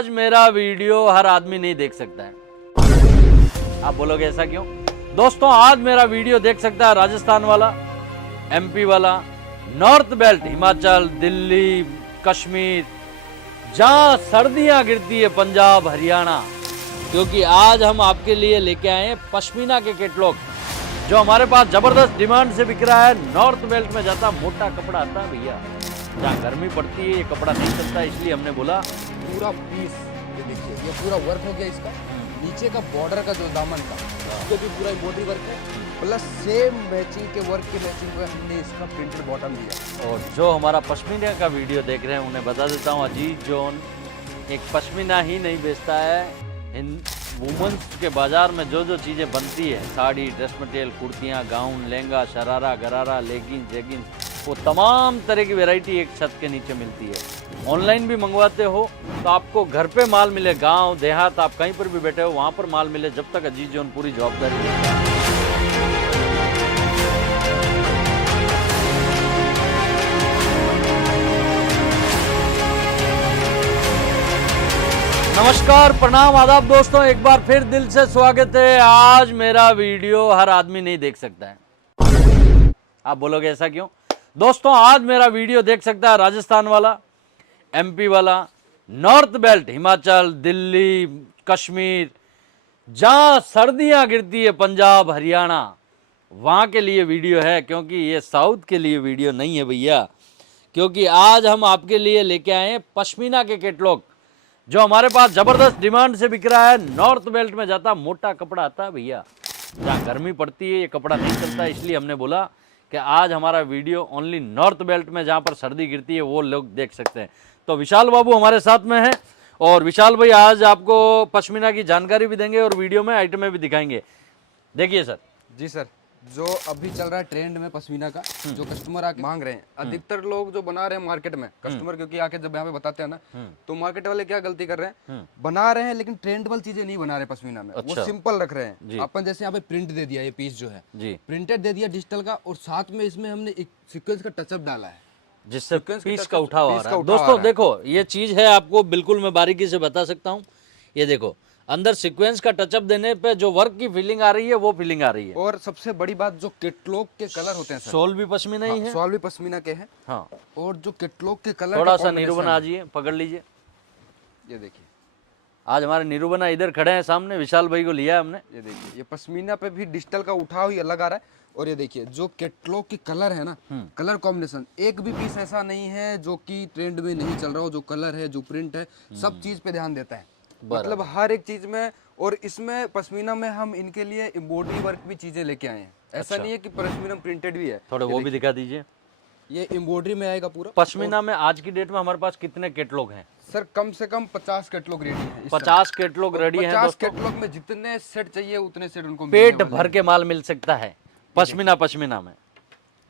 आज मेरा वीडियो हर आदमी नहीं देख सकता है। आप बोलोगे ऐसा क्यों? दोस्तों, आज मेरा वीडियो देख सकता है राजस्थान वाला, एमपी वाला, नॉर्थ बेल्ट, हिमाचल, दिल्ली, कश्मीर, जहां सर्दियां गिरती है, पंजाब, हरियाणा। क्योंकि आज हम आपके लिए लेके आए हैं पश्मीना के कैटलॉग, जो हमारे पास जबरदस्त डिमांड से बिक रहा है। नॉर्थ बेल्ट में जाता मोटा कपड़ा आता है भैया, जहाँ गर्मी पड़ती है ये कपड़ा नहीं चलता, इसलिए हमने बोला पूरा पीस। ये देखिए, ये पूरा वर्क हो गया इसका, नीचे का बॉर्डर का जो दामन का उसके भी पूरा एम्ब्रॉयडरी वर्क है, प्लस सेम मैचिंग के वर्क के मैचिंग में हमने इसका प्रिंटेड बॉटम दिया। और जो हमारा पश्मीना का वीडियो देख रहे हैं उन्हें बता देता हूँ, अजीज जोन एक पश्मीना ही नहीं बेचता है, इन वुमेंस के बाजार में जो जो चीज़ें बनती है, साड़ी, ड्रेस मटेरियल, कुर्तियाँ, gown, lehenga, sharara, gharara, leggings, jeggings, वो तमाम तरह की वैरायटी एक छत के नीचे मिलती है। ऑनलाइन भी मंगवाते हो तो आपको घर पे माल मिले, गांव देहात आप कहीं पर भी बैठे हो वहाँ पर माल मिले, जब तक अजीज जोन पूरी जवाबदारी लेता है। नमस्कार, प्रणाम, आदाब दोस्तों, एक बार फिर दिल से स्वागत है। आज मेरा वीडियो हर आदमी नहीं देख सकता है। आप बोलोगे ऐसा क्यों? दोस्तों, आज मेरा वीडियो देख सकता है राजस्थान वाला, एमपी वाला, नॉर्थ बेल्ट, हिमाचल, दिल्ली, कश्मीर, जहां सर्दियां गिरती है, पंजाब, हरियाणा, वहां के लिए वीडियो है। क्योंकि ये साउथ के लिए वीडियो नहीं है भैया, क्योंकि आज हम आपके लिए लेके आए हैं पश्मीना के कैटलॉग, जो हमारे पास जबरदस्त डिमांड से बिक रहा है। नॉर्थ बेल्ट में जाता मोटा कपड़ा आता है भैया, जहाँ गर्मी पड़ती है ये कपड़ा नहीं चलता, इसलिए हमने बोला कि आज हमारा वीडियो ओनली नॉर्थ बेल्ट में जहाँ पर सर्दी गिरती है वो लोग देख सकते हैं। तो विशाल बाबू हमारे साथ में हैं, और विशाल भाई आज आपको पश्मीना की जानकारी भी देंगे और वीडियो में आइटमें भी दिखाएंगे। देखिए सर। जी सर, जो अभी चल रहा है ट्रेंड में पश्मीना का, जो कस्टमर आके मांग रहे हैं, अधिकतर लोग जो बना रहे हैं मार्केट में कस्टमर, क्योंकि आके जब यहाँ पे बताते हैं ना, तो मार्केट वाले क्या गलती कर रहे हैं, बना रहे हैं लेकिन ट्रेंडेबल चीजें नहीं बना रहे पश्मीना में। अच्छा। वो सिंपल रख रहे हैं। अपन जैसे यहाँ पे प्रिंट दे दिया, ये पीस जो है जी प्रिंटेड दे दिया डिजिटल का, और साथ में इसमें हमने एक सीक्वेंस का टचअप डाला है, जिससे Sequence पीस का का उठाव आ पीस रहा का है। उठाव आ दोस्तों रहा है। देखो, ये चीज है, आपको बिल्कुल मैं बारीकी से बता सकता हूँ। ये देखो, अंदर सीक्वेंस का टचअप देने पे जो वर्क की फीलिंग आ रही है वो फीलिंग आ रही है। और सबसे बड़ी बात, जो कैटलॉग के कलर होते हैं सर, शॉल भी पश्मीना ही है। सॉल भी पश्मीना के हैं। हाँ, और जो कैटलॉग के कलर थोड़ा सा निरूबन आ जाइए, पकड़ लीजिए। ये देखिए, आज हमारे निरूबना इधर खड़े हैं सामने, विशाल भाई को लिया है हमने। ये देखिए, ये पश्मीना पे भी डिजिटल का उठाव ही अलग आ रहा है। और ये देखिए, जो कैटलॉग के कलर है ना, कलर कॉम्बिनेशन, एक भी पीस ऐसा नहीं है जो कि ट्रेंड में नहीं चल रहा हो। जो कलर है, जो प्रिंट है, सब चीज पे ध्यान देता है, मतलब हर एक चीज में। और इसमें पश्मीना में हम इनके लिए एम्ब्रॉयडरी वर्क भी चीजें लेके आए हैं। ऐसा नहीं है कि पश्मीना प्रिंटेड भी है। थोड़े वो भी दिखा दीजिए। ये एम्ब्रॉयडरी में आएगा पूरा। पश्मीना में आज की डेट में हमारे पास कितने कैटलॉग हैं? सर कम से कम 50 कैटलॉग रेडी है। 50 कैटलॉग रेडी हैं 50 दोस्तों। कैटलॉग में जितने सेट चाहिए उतने सेट उनको पेट मिलने वाले भर के माल मिल सकता है पश्मीना में।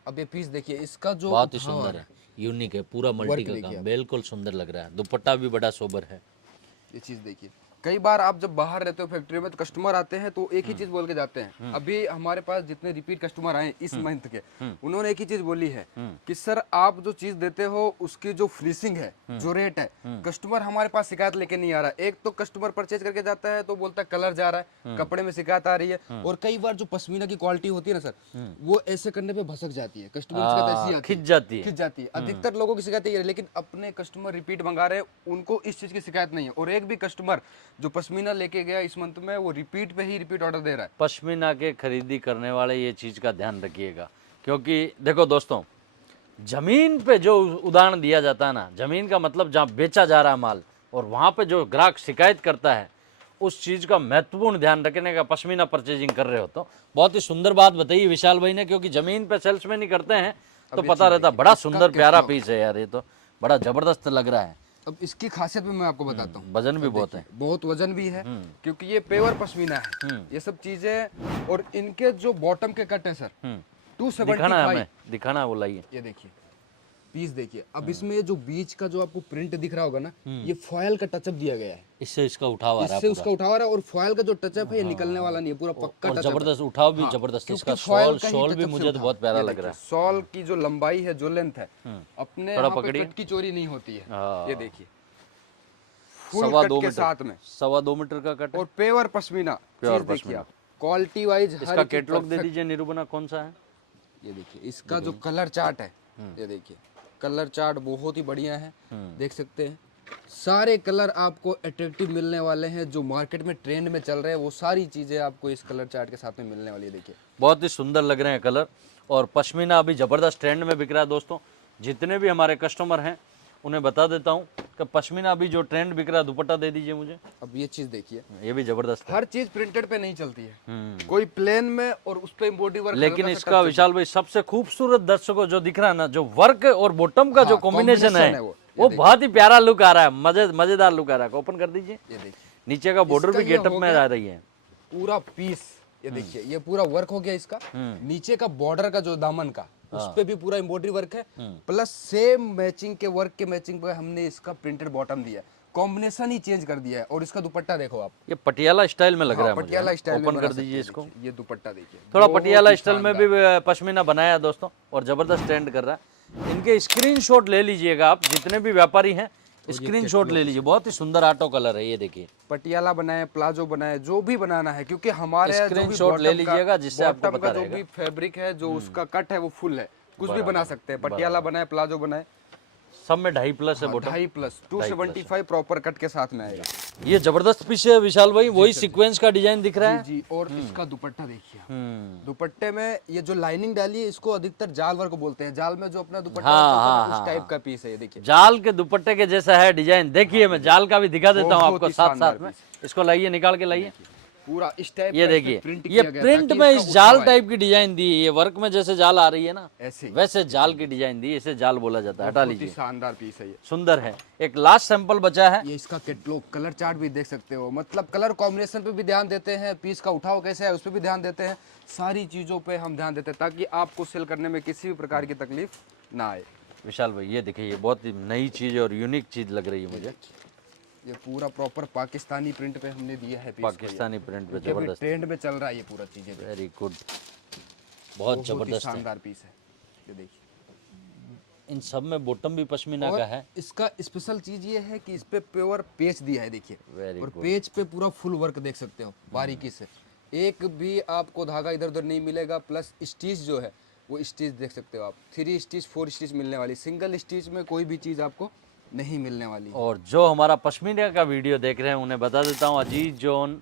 अब ये पीस देखिए, इसका जो बहुत ही उठाव सुंदर है, है, यूनिक है, पूरा मल्टी का देखिए काम, आप। बिल्कुल सुंदर लग रहा है। दुपट्टा भी बड़ा सोबर है। ये चीज देखिए, कई बार आप जब बाहर रहते हो फैक्ट्री में, तो कस्टमर आते हैं तो एक ही चीज बोल के जाते हैं। अभी हमारे पास जितने रिपीट कस्टमर आए इस मंथ के, उन्होंने एक ही चीज बोली है कि सर आप जो चीज देते हो उसकी जो फिनिशिंग है, जो रेट है, कस्टमर हमारे पास शिकायत लेके नहीं आ रहा है। एक तो कस्टमर परचेज करके जाता है तो बोलता है कलर जा रहा है, कपड़े में शिकायत आ रही है। और कई बार जो पश्मीना की क्वालिटी होती है ना सर, वो ऐसे करने पे भसक जाती है, कस्टमर की शिकायत ऐसी आती खिंच जाती है। खिंच जाती है। अधिकतर लोगों की शिकायत ये है, लेकिन अपने कस्टमर रिपीट मंगा रहे हैं, उनको इस चीज की शिकायत नहीं है। और एक भी कस्टमर जो पश्मीना लेके गया इस मंथ में, वो रिपीट पे ही रिपीट ऑर्डर दे रहा है। पश्मीना के खरीदी करने वाले ये चीज का ध्यान रखिएगा, क्योंकि देखो दोस्तों, जमीन पे जो उदाहरण दिया जाता है ना, जमीन का मतलब जहाँ बेचा जा रहा है माल, और वहां पे जो ग्राहक शिकायत करता है, उस चीज का महत्वपूर्ण ध्यान रखने का पश्मीना परचेजिंग कर रहे हो। तो बहुत ही सुंदर बात बताई विशाल भाई ने, क्योंकि जमीन पे सेल्समैन ही करते हैं तो पता रहता। बड़ा सुंदर प्यारा पीस है यार, ये तो बड़ा जबरदस्त लग रहा है। अब इसकी खासियत भी मैं आपको बताता हूँ। वजन भी बहुत है। बहुत वजन भी है, क्योंकि ये पेवर पश्मीना है, ये सब चीजें। और इनके जो बॉटम के कट है सर, दिखाना है 275। हमें, दिखाना है, वो लाइए। ये देखिए पीस देखिए। अब इसमें जो बीच का जो आपको प्रिंट दिख रहा होगा ना, ये फॉयल का टचअप दिया गया है, इससे इसका उठाव आ रहा इससे है उसका उठाव आ रहा है। और फॉयल का जो टचअप है ये निकलने वाला नहीं है, पूरा पक्का और टचअप है। जबरदस्त उठाव भी जबरदस्त है इसका। क्योंकि foil शॉल का ही शॉल भी touch-up मुझे से तो उठा। बहुत प्यारा ये लग देखिए, रहा है। शॉल की जो लंबाई है, जो लेंथ है, अपने थोड़ा यहाँ पे पकड़िए। कट की चोरी नहीं होती है। ये देखिए, फुल सवा कट दो के मीटर, साथ में 2.25 मीटर का कट है। और प्योर पश्मीना। प्योर चीज देखिए पश्मीना। आप, क्वालिटी वाइज हर इसका चीज कैटलॉग दे perfect। दीजिए निरूपणा, कौन सा है? ये देखिए इसका जो कलर चार्ट है, ये देखिए कलर चार्ट बहुत ही बढ़िया है, देख सकते हैं। सारे कलर आपको अट्रैक्टिव मिलने वाले हैं, जो मार्केट में ट्रेंड में चल रहे हैं वो सारी चीजें आपको इस कलर चार्ट के साथ में मिलने वाली है। देखिए बहुत ही सुंदर लग रहे हैं कलर, और पश्मीना अभी ज़बरदस्त ट्रेंड में बिक रहा है दोस्तों। जितने भी हमारे कस्टमर हैं उन्हें बता देता हूँ कि पश्मीना अभी जो ट्रेंड बिक रहा है, दुपट्टा दे दीजिए मुझे। अब ये चीज देखिए, ये भी ज़बरदस्त है। हर चीज प्रिंटेड पे नहीं चलती है, कोई प्लेन में और उस पे एम्ब्रॉयडरी वर्क। लेकिन इसका विशाल भाई सबसे खूबसूरत दर्शकों जो दिख रहा है ना, जो वर्क और बॉटम का जो कॉम्बिनेशन है वो बहुत ही प्यारा लुक आ रहा है, मजेदार लुक आ रहा है। ओपन कर दीजिए। ये देखिए नीचे का बॉर्डर भी गेटअप में आ रही है पूरा पीस। ये देखिए ये पूरा वर्क हो गया इसका, नीचे का बॉर्डर का जो दामन का उस पे भी पूरा एम्ब्रॉयडरी वर्क है, प्लस सेम मैचिंग के वर्क के मैचिंग पे हमने इसका प्रिंटेड बॉटम दिया है, कॉम्बिनेशन ही चेंज कर दिया है। और इसका दुपट्टा देखो आप, ये पटियाला स्टाइल में लग रहा है मुझे। पटियाला स्टाइल में ओपन बना कर दीजिए सकते हैं। इसको। ये दुपट्टा देखिए, थोड़ा बहुत पटियाला ही स्टाइल में भी पश्मीना बनाया है दोस्तों, और जबरदस्त ट्रेंड कर रहा है। इनके स्क्रीनशॉट ले लीजिएगा आप, जितने भी व्यापारी हैं स्क्रीनशॉट ले लीजिए। बहुत ही सुंदर ऑटो कलर है, ये देखिए। पटियाला बनाए, प्लाजो बनाए, जो भी बनाना है, क्योंकि हमारे जो भी स्क्रीनशॉट ले bottom का- लीजिएगा, जिससे आपको bottom पता का जो रहेगा। भी फैब्रिक है, जो उसका कट है वो फुल है, कुछ भी बना सकते हैं। पटियाला बनाए, प्लाजो बनाए, सब में 2.5+ है बॉटम। 2.5+ 275 प्रॉपर कट के साथ में आएगा। ये जबरदस्त पीस है विशाल भाई, वही सीक्वेंस का डिजाइन दिख रहा है। जी, और इसका दुपट्टा देखिए। दुपट्टे में ये जो लाइनिंग डाली है, इसको अधिकतर जाल वर्क बोलते हैं। जाल में जो अपना दुपट्टा होता है, उस टाइप का पीस है। ये देखिए जाल के दुपट्टे के जैसा है डिजाइन। देखिए मैं जाल का भी दिखा देता हूँ बहुत आपको ही साथ शानदार साथ में। इसको लाइए, निकाल के लाइए। पूरा इस टाइप ये का देखिए, प्रिंट ये किया गया प्रिंट ताकि में इसका इस जाल उठाव आए। टाइप की डिजाइन दी है। ये वर्क में जैसे जाल आ रही है ना, ऐसे ही वैसे जाल की डिजाइन दी है। इसे जाल बोला जाता है। हटा बहुत ही लीजिए, शानदार पीस है ये। सुंदर है। एक लास्ट सैंपल बचा है। ये इसका कैटलॉग कलर चार्ट भी देख सकते हो, मतलब कलर कॉम्बिनेशन पे भी ध्यान देते हैं, पीस का उठाव कैसे है उस पे भी ध्यान देते हैं, सारी चीजों पे हम ध्यान देते हैं ताकि आपको सेल करने में किसी भी प्रकार की तकलीफ ना आए। विशाल भाई ये देखिए, ये बहुत ही नई चीज और यूनिक चीज लग रही है मुझे। ये पूरा प्रॉपर पाकिस्तानी प्रिंट पे हमने दिया है पीस को ये। पाकिस्तानी प्रिंट पे क्योंकि अभी जबरदस्त, ट्रेंड में चल रहा है ये पूरा चीजें। वेरी गुड, बहुत बहुत ही जबरदस्त है। शानदार पीस है। ये देखिए, इन सब में बॉटम भी पश्मीना का है। इसका स्पेशल चीज ये है कि इस पे प्योर पेच दिया है, देखिए। Very और good. पेच पे पूरा फुल वर्क देख सकते हो बारीकी से, एक भी आपको धागा इधर उधर नहीं मिलेगा। प्लस स्टिच जो है वो स्टिच देख सकते हो आप, 3 स्टिच 4 स्टिच मिलने वाली, सिंगल स्टिच में कोई भी चीज आपको नहीं मिलने वाली। और जो हमारा पश्मीना का वीडियो देख रहे हैं उन्हें बता देता हूँ, अजीज जोन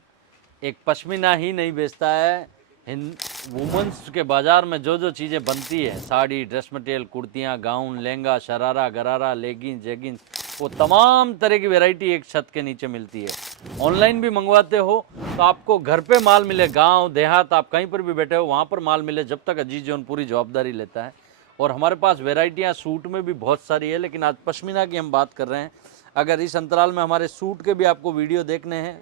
एक पश्मीना ही नहीं बेचता है। वुमेंस के बाज़ार में जो जो चीज़ें बनती है, साड़ी, ड्रेस मटेरियल, कुर्तियाँ, gown, lehenga, sharara, gharara, leggings, jeggings, वो तमाम तरह की वैरायटी एक छत के नीचे मिलती है। ऑनलाइन भी मंगवाते हो तो आपको घर पे माल मिले, गांव देहात आप कहीं पर भी बैठे हो वहाँ पर माल मिले, जब तक अजीज जोन पूरी जवाबदारी लेता है। और हमारे पास वैरायटियाँ सूट में भी बहुत सारी है, लेकिन आज पश्मीना की हम बात कर रहे हैं। अगर इस अंतराल में हमारे सूट के भी आपको वीडियो देखने हैं,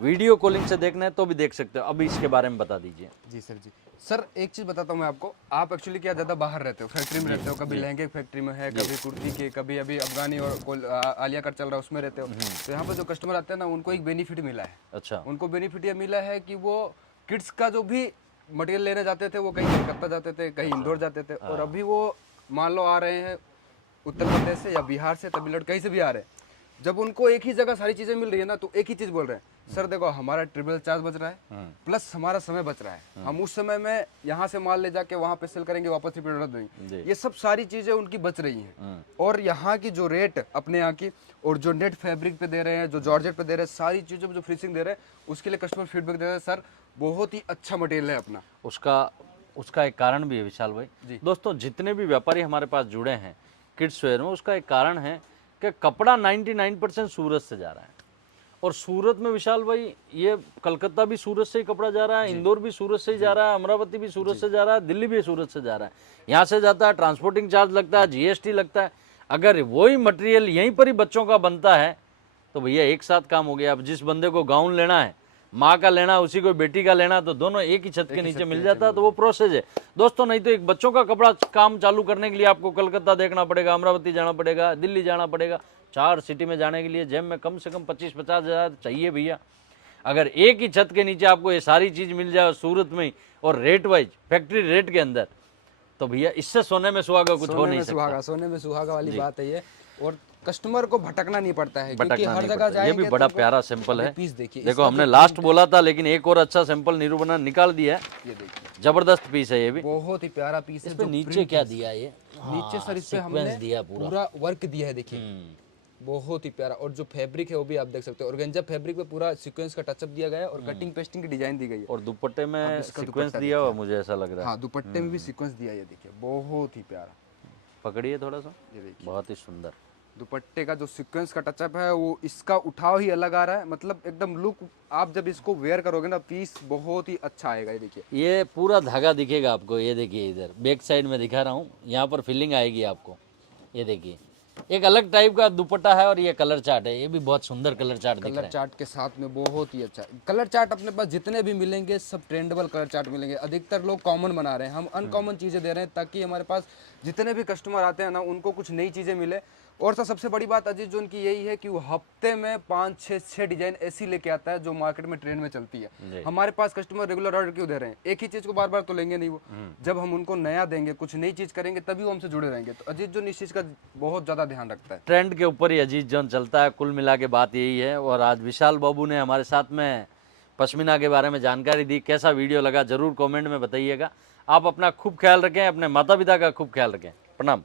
वीडियो कॉलिंग से देखना है तो भी देख सकते हो। अभी इसके बारे में बता दीजिए। जी सर जी। सर एक चीज़ बताता हूँ मैं आपको, आप एक्चुअली क्या ज़्यादा बाहर रहते हो, फैक्ट्री में रहते हो, कभी लहंगे की फैक्ट्री में है, कभी कुर्ती के, कभी अभी अफगानी और आलिया कट चल रहा है उसमें रहते हो। तो यहाँ पर जो कस्टमर आते हैं ना, उनको एक बेनिफिट मिला है। अच्छा, उनको बेनिफिट ये मिला है कि वो किड्स का जो भी मटेरियल लेने जाते थे, वो कहीं कलकत्ता जाते थे, कहीं इंदौर जाते थे, और अभी वो मान लो आ रहे हैं उत्तर प्रदेश से या बिहार से, तमिलनाडु, कहीं से भी आ रहे हैं। जब उनको एक ही जगह सारी चीजें मिल रही है ना, तो एक ही चीज बोल रहे हैं, सर देखो हमारा ट्रिपल चार्ज बच रहा है, प्लस हमारा समय बच रहा है, हम उस समय में यहाँ से माल ले जाके वहाँ पे सेल करेंगे, वापस रिपीट ऑर्डर देंगे। ये सब सारी चीजें उनकी बच रही हैं। और यहाँ की जो रेट अपने यहाँ की, और जो नेट फैब्रिक पे दे रहे हैं, जो जॉर्जेट पे दे रहे हैं, सारी चीजों पे जो फिनिशिंग दे रहे हैं, उसके लिए कस्टमर फीडबैक दे रहे हैं, सर बहुत ही अच्छा मटेरियल है अपना। उसका एक कारण भी है विशाल भाई। दोस्तों जितने भी व्यापारी हमारे पास जुड़े हैं किड्स वेयर में, उसका एक कारण है कि कपड़ा 99% सूरत से जा रहा है। और सूरत में विशाल भाई, ये कलकत्ता भी सूरत से ही कपड़ा जा रहा है, इंदौर भी सूरत से ही जा रहा है, अमरावती भी सूरत से जा रहा है, दिल्ली भी सूरत से जा रहा है। यहाँ से जाता है, ट्रांसपोर्टिंग चार्ज लगता है, जीएसटी लगता है। अगर वही मटेरियल यहीं पर ही बच्चों का बनता है तो भैया एक साथ काम हो गया। अब जिस बंदे को गाउन लेना है, माँ का लेना है, उसी को बेटी का लेना, तो दोनों एक ही छत के नीचे मिल जाता है। तो वो प्रोसेस है दोस्तों। नहीं तो एक बच्चों का कपड़ा काम चालू करने के लिए आपको कलकत्ता देखना पड़ेगा, अमरावती जाना पड़ेगा, दिल्ली जाना पड़ेगा। 4 सिटी में जाने के लिए जेब में कम से कम 25-50 हज़ार चाहिए भैया। अगर एक ही छत के नीचे आपको ये सारी चीज़ मिल जाए सूरत में ही, और रेट वाइज फैक्ट्री रेट के अंदर, तो भैया इससे सोने में सुहागा कुछ हो नहीं सकता। सोने में सुहागा वाली बात है ये। और कस्टमर को भटकना नहीं पड़ता है, क्योंकि भटकना हर नहीं जगह पड़ता। ये जाएंगे भी बड़ा तो प्यारा सैंपल है। पीस देखिए, देखो इसका हमने जो लास्ट बोला था, लेकिन एक और अच्छा सैंपल निरूपण ने निकाल दिया है। ये देखिए जबरदस्त पीस है ये भी। बहुत ही प्यारा पीस है। इस पे जो नीचे print क्या है, दिया ये? नीचे सर इस पे सीक्वेंस हमने दिया पूरा। पूरा वर्क दिया है, देखिए बहुत ही प्यारा। और जो फैब्रिक है वो भी आप देख सकते हो, ऑर्गेन्जा फैब्रिक पे पूरा सीक्वेंस का टचअप दिया गया है और कटिंग पेस्टिंग की डिजाइन दी गई है। और दुपट्टे में इसका सीक्वेंस दुपट्टा दिया हुआ मुझे ऐसा लग रहा है। हाँ, दुपट्टे में भी सीक्वेंस दिया है, ये देखिए बहुत ही प्यारा। पकड़िए थोड़ा सा, ये देखिए बहुत ही सुंदर। दुपट्टे का जो सीक्वेंस का टचअप है वो इसका उठाव ही अलग आ रहा है, मतलब एकदम लुक। आप जब इसको वेयर करोगे ना, पीस बहुत ही अच्छा आएगा। ये देखिए ये पूरा धागा दिखेगा आपको, ये देखिए इधर बैक साइड में दिखा रहा हूँ, यहाँ पर फिलिंग आएगी आपको। ये देखिए एक अलग टाइप का दुपट्टा है और ये कलर चार्ट है, ये भी बहुत सुंदर कलर चार्ट दिख रहा कलर है। चार्ट के साथ में बहुत ही अच्छा है। कलर चार्ट अपने पास जितने भी मिलेंगे सब ट्रेंडेबल कलर चार्ट मिलेंगे। अधिकतर लोग कॉमन बना रहे हैं, हम अनकॉमन चीज़ें दे रहे हैं ताकि हमारे पास जितने भी कस्टमर आते हैं ना उनको कुछ नई चीज़ें मिले। और सबसे बड़ी बात अजीत जोन की यही है कि वो हफ्ते में 5-6 डिजाइन ऐसी लेके आता है जो मार्केट में ट्रेंड में चलती है। हमारे पास कस्टमर रेगुलर ऑर्डर क्यों दे रहे हैं? एक ही चीज़ को बार बार तो लेंगे नहीं वो। जब हम उनको नया देंगे, कुछ नई चीज़ करेंगे, तभी वो हमसे जुड़े रहेंगे। तो अजीत जोन इस चीज़ का बहुत ज़्यादा ध्यान रखता है। ट्रेंड के ऊपर ही अजीत जोन चलता है, कुल मिला के बात यही है। और आज विशाल बाबू ने हमारे साथ में पश्मीना के बारे में जानकारी दी। कैसा वीडियो लगा जरूर कमेंट में बताइएगा। आप अपना खूब ख्याल रखें, अपने माता पिता का खूब ख्याल रखें। प्रणाम।